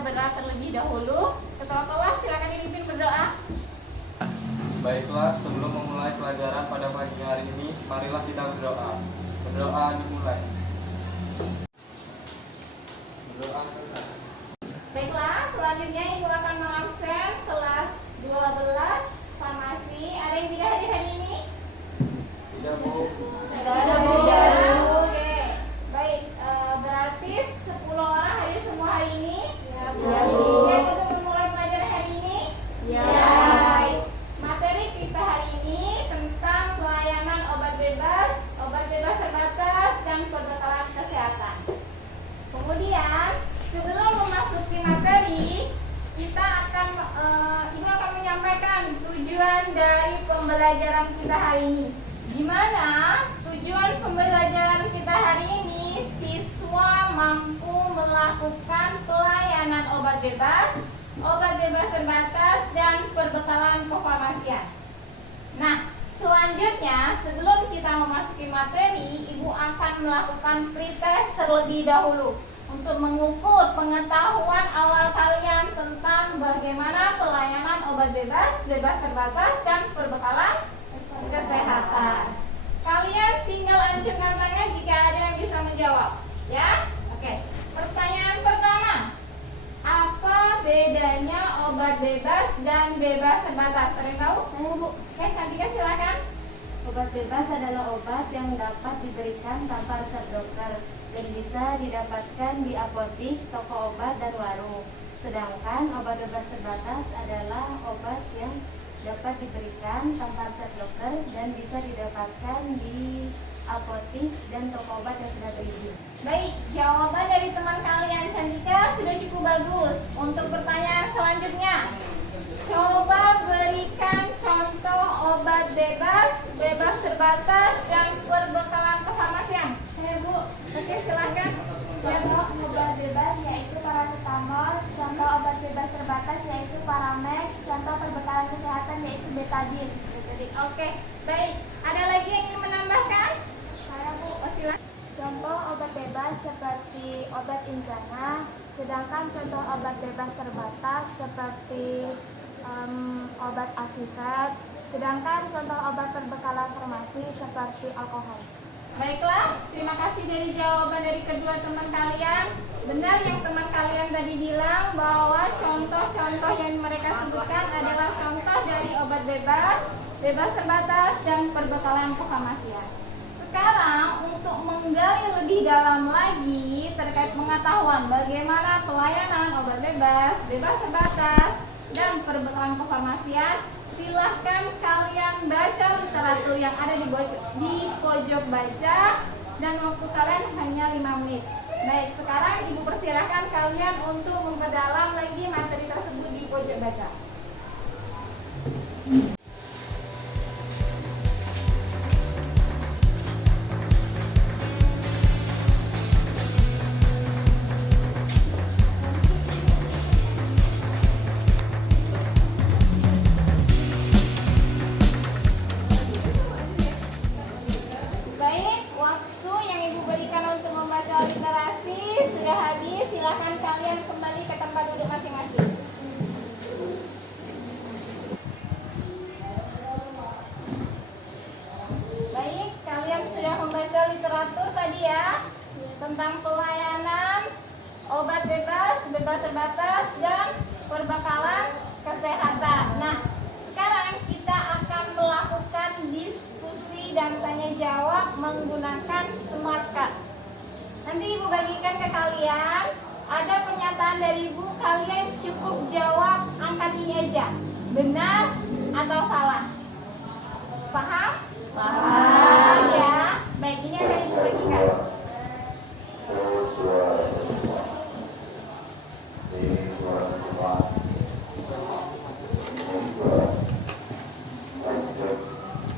kita berdoa terlebih dahulu. Ketua-ketua silakan dipimpin berdoa. Baiklah, sebelum memulai pelajaran pada pagi hari ini, marilah kita berdoa. Berdoa dimulai. Berdoa. Baiklah, selanjutnya Ibu akan mengabsen kelas 12 farmasi. Ada yang tidak hadir hari ini? Tidak, Bu. Tidak ada, Bu. Oke. Baik, berarti 10 orang hadir semua hari ini? Ya, Bu. Siap untuk memulai pelajaran hari ini? Ya. Baik. Materi kita hari ini tentang pelayanan obat bebas terbatas, dan perbekalan kesehatan. Kemudian, sebelum memasuki materi, kita akan Ibu akan menyampaikan tujuan dari pembelajaran kita hari ini. Di mana tujuan pembelajaran kita hari ini, siswa mampu melakukan pelayanan obat bebas terbatas, dan perbekalan kefarmasian. Nah, selanjutnya sebelum kita memasuki materi, Ibu akan melakukan pretest terlebih dahulu untuk mengukur pengetahuan awal kalian tentang bagaimana pelayanan obat bebas terbatas, dan perbekalan kesehatan. Kalian tinggal acungkan tangan jika ada yang bisa menjawab, ya. Oke. Pertanyaan pertama, apa bedanya obat bebas dan bebas terbatas? Ada yang tahu? Bu. Oke, Cantika silakan. Obat bebas adalah obat yang dapat diberikan tanpa resep dokter dan bisa didapatkan di apotik, toko obat, dan warung. Sedangkan obat bebas terbatas adalah obat yang dapat diberikan tanpa resep dokter dan bisa didapatkan di apotik dan toko obat yang sudah berizin. Baik, jawaban dari teman kalian Cantika sudah cukup bagus. Untuk pertanyaan selanjutnya, coba berikan contoh obat bebas terbatas, dan perbekalan kefarmasian. Bu. Oke, silakan. Contoh obat bebas yaitu paracetamol, contoh obat bebas terbatas yaitu Paramex, contoh perbekalan kesehatan yaitu Betadine. Oke, baik. Ada lagi yang ingin menambahkan? Saya, Bu. Silakan. Contoh obat bebas seperti obat Injana, sedangkan contoh obat bebas terbatas seperti obat Actifed, sedangkan contoh obat perbekalan farmasi seperti alkohol. Baiklah, terima kasih dari jawaban dari kedua teman kalian. Benar yang teman kalian tadi bilang bahwa contoh-contoh yang mereka sebutkan adalah contoh dari obat bebas terbatas, dan perbekalan kefarmasian. Sekarang untuk menggali lebih dalam lagi terkait pengetahuan bagaimana pelayanan obat bebas terbatas, dan perbekalan kefarmasian, silahkan kalian baca literatur yang ada di pojok baca, dan waktu kalian hanya 5 menit. Baik, sekarang Ibu persilahkan kalian untuk memperdalam lagi materi tersebut di pojok baca. Baik, waktu yang Ibu berikan untuk membaca literasi sudah habis. Silahkan kalian kembali ke tempat duduk masing-masing. Baik, kalian sudah membaca literatur tadi ya, tentang pelayanan obat bebas terbatas, dan perbekalan kesehatan. Nah, sekarang kita akan melakukan diskusi dan tanya jawab menggunakan smart card. Nanti Ibu bagikan ke kalian. Ada pernyataan dari Ibu, kalian cukup jawab angkat ini aja, benar atau salah. Paham? Paham ya. Baik, ini akan Ibu bagikan.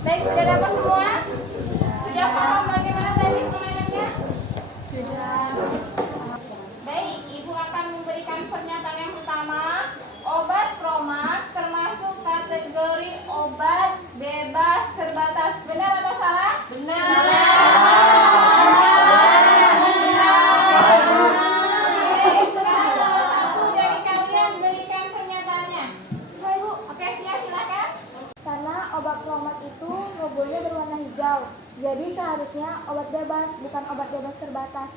Baik, sudah dapat semua? Sudah paham bagaimana tadi permainannya? Sudah. Baik, Ibu akan memberikan pernyataan yang pertama. Obat Promax termasuk kategori obat bebas terbatas. Benar atau salah? Benar. Satu dari Promat itu logonya berwarna hijau. Jadi seharusnya obat bebas, bukan obat bebas terbatas.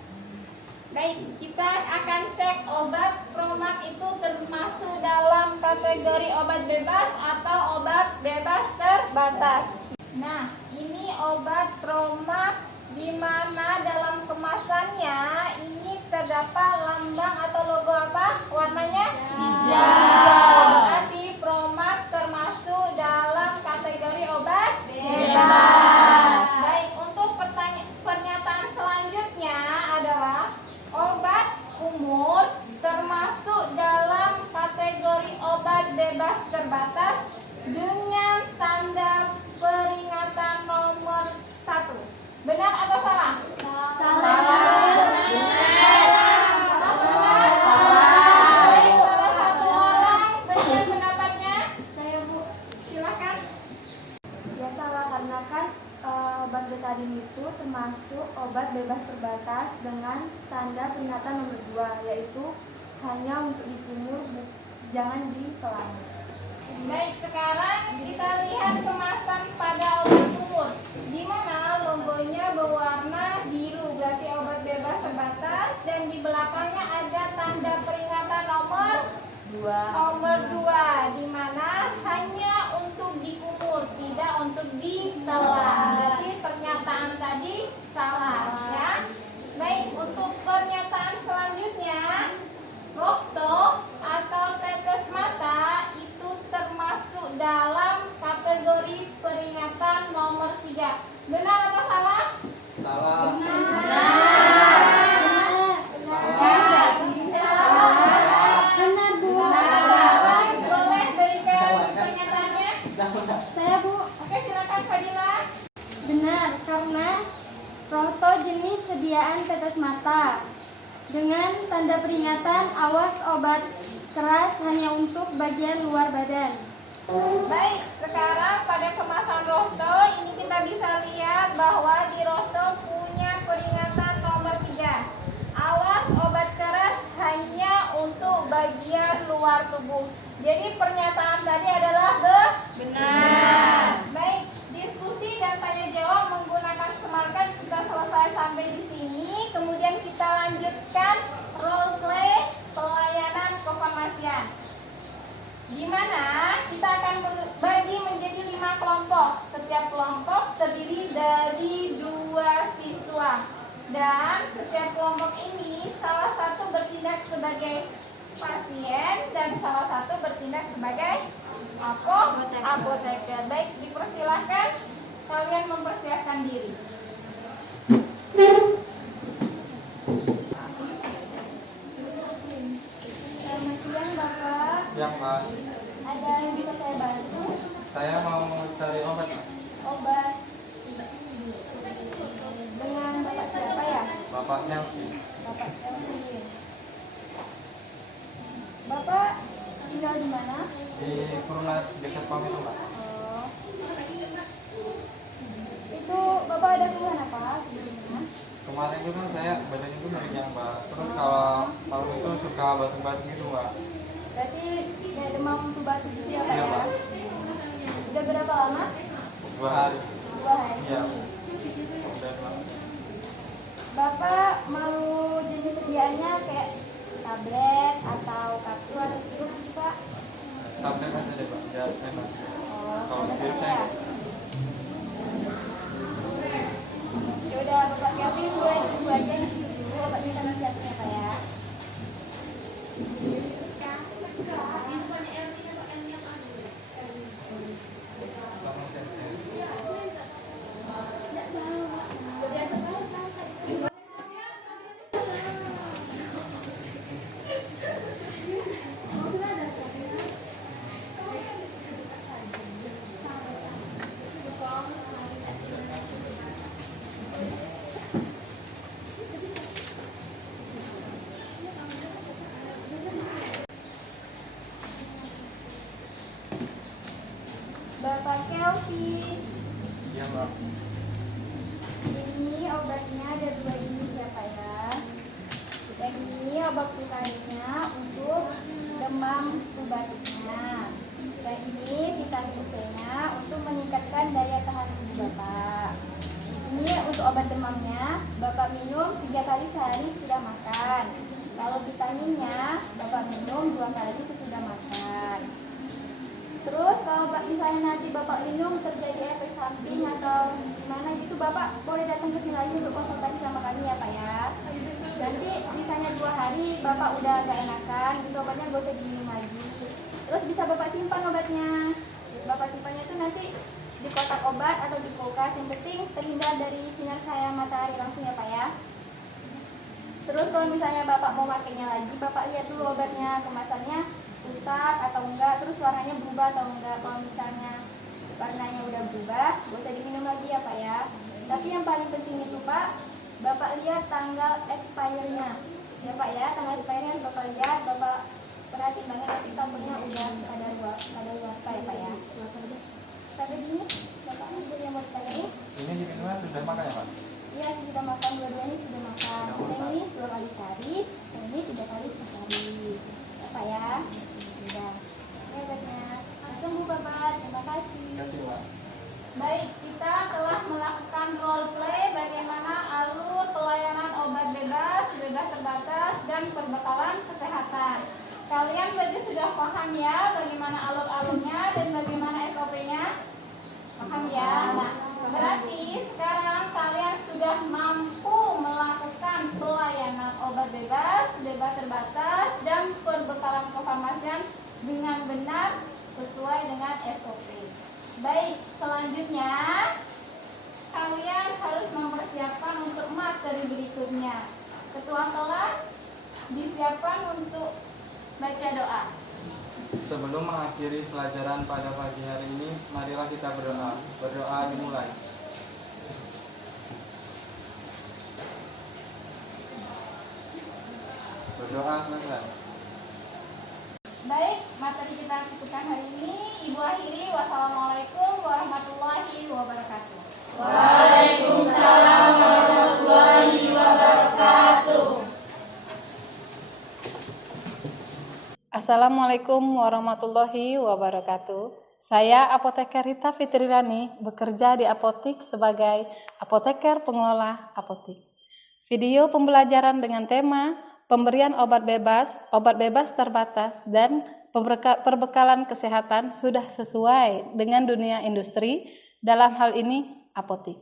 Baik, kita akan cek obat Promat itu termasuk dalam kategori obat bebas atau obat bebas terbatas. Nah, ini obat Promat di mana dalam kemasannya ini terdapat lambang atau logo apa? Warnanya hijau. Berarti Promat termasuk dalam kategori obat bebas. Baik, untuk pernyataan selanjutnya adalah obat kumur termasuk dalam kategori obat bebas terbatas dengan tanda peringatan nomor 1. Benar atau salah? Salah. Baik, salah satu orang benar pendapatnya. Saya, Bu. Silakan. Ya salah, karena kan obat betadin itu termasuk obat bebas terbatas dengan tanda peringatan nomor 2, yaitu hanya untuk dikumur, jangan ditelan. Baik, sekarang kita lihat kemasan pada obat kumur, di mana logonya berwarna biru, berarti obat bebas terbatas, dan di belakangnya ada tanda peringatan nomor 2, di mana hanya untuk dikumur, tidak untuk ditelan. Berarti pernyataan tadi salah, ya. Baik, untuk pernyataan selanjutnya, Rokto atau tetes mata itu termasuk dalam kategori peringatan nomor 3. Benar atau salah? Salah. Boleh berikan pernyataannya? Saya, Bu. Oke, silakan Fadila. Benar, karena Rokto jenis sediaan tetes mata dengan tanda peringatan awas obat keras hanya untuk bagian luar badan. Baik, sekarang pada kemasan Rokto ini kita bisa lihat bahwa di Rokto punya peringatan nomor 3. Awas obat keras hanya untuk bagian luar tubuh. Jadi pernyataan tadi adalah benar. Baik, diskusi dan tanya jawab menggunakan smart card kita selesai sampai di sini. Kemudian kita lanjutkan role play pelayanan kefarmasian, di mana kita akan bagi menjadi 5 kelompok. Setiap kelompok terdiri dari 2 siswa, dan setiap kelompok ini salah satu bertindak sebagai pasien dan salah satu bertindak sebagai apoteker. Baik, dipersilahkan kalian mempersiapkan diri. Selamat siang, Bapak. Siang, Pak. Ada yang bisa saya bantu? Saya mau cari obat, Pak. Obat dengan Bapak siapa ya? Bapaknya sih. Bapak Elvin. Bapak tinggal di mana? Di Perumnas dekat POM itu, Pak. Oh. Itu Bapak ada keluhan apa sebelumnya? Kemarin itu kan saya badan itu meriang, Pak. Terus kalau malam itu suka batuk-batuk gitu, Pak. Berarti kayak demam batuk gitu ya, Pak Iya, ya? Pak. Udah berapa lama? 2 hari. 2 hari. Iya. Udah, Pak. Bapak mau jenis sediaannya kayak tablet atau kapsul atau sirup gitu, Pak? Tablet aja deh, Pak. Biar enak. Oh, Kalau tablet sirup aja saya ya? Ya udah, Bapak Kevin boleh tunggu aja di situ dulu obatnya sama siapnya, Pak ya. Bapak Kelvin, Iya, Pak. ini obatnya ada 2 jenis ya, Pak ya. Yang ini obat vitaminnya untuk demam flu batuknya. Yang ini vitamin C-nya untuk meningkatkan obat demamnya, Bapak minum 3 kali sehari sudah makan. Kalau vitaminnya, Bapak minum 2 kali sesudah makan. Terus kalau misalnya nanti Bapak minum terjadi efek samping atau gimana gitu, Bapak boleh datang ke sini lagi untuk konsultasi sama kami ya Pak ya. Nanti misalnya 2 hari Bapak udah gak enakan, gitu obatnya gak usah diminum lagi. Terus bisa Bapak simpan obatnya. Bapak simpannya itu nanti di kotak obat atau di kulkas, yang penting terhindar dari sinar cahaya matahari langsung ya Pak ya. Terus kalau misalnya Bapak mau pakainya lagi, Bapak lihat dulu obatnya, kemasannya rusak atau enggak, terus warnanya berubah atau enggak. Kalau misalnya warnanya udah berubah, gak usah diminum lagi ya Pak ya. Tapi yang paling penting itu Pak, Bapak lihat tanggal expirednya ya Pak ya. Tanggal expirednya harus Bapak lihat, Bapak perhatiin banget nanti sampelnya udah ada luasa ya Pak ya. Sampai gini, Bapak ada yang mau ditanyain? Ini diminumnya sudah makan ya Pak? Iya, sudah makan, dua-duanya sudah makan. Yang ini 2 kali sehari, yang ini 3 kali sehari ya Pak ya. Sudah. Oke, obatnya. Sembuh Bapak, terima kasih. Terima kasih Pak. Baik, kita telah melakukan role play bagaimana alur pelayanan obat bebas, bebas terbatas, dan perbekalan kesehatan. Kalian berarti sudah paham ya bagaimana alur-alurnya dan bagaimana SOP-nya? Paham ya? Nah, berarti sekarang kalian sudah mampu melakukan pelayanan obat bebas, bebas terbatas, dan perbekalan kefarmasian dengan benar sesuai dengan SOP. Baik, selanjutnya kalian harus mempersiapkan untuk materi berikutnya. Ketua kelas disiapkan untuk baca doa. Sebelum mengakhiri pelajaran pada pagi hari ini, marilah kita berdoa. Berdoa dimulai. Berdoa selesai. Baik, materi kita cukupkan hari ini. Ibu akhiri, wassalamualaikum warahmatullahi wabarakatuh. Waalaikumsalam warahmatullahi wabarakatuh. Assalamualaikum warahmatullahi wabarakatuh. Saya Apoteker Rita Fitrilani, bekerja di apotik sebagai apoteker pengelola apotik. Video pembelajaran dengan tema pemberian obat bebas terbatas, dan perbekalan kesehatan sudah sesuai dengan dunia industri, dalam hal ini apotik.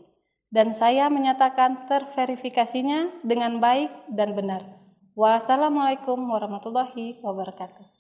Dan saya menyatakan terverifikasinya dengan baik dan benar. Wassalamualaikum warahmatullahi wabarakatuh.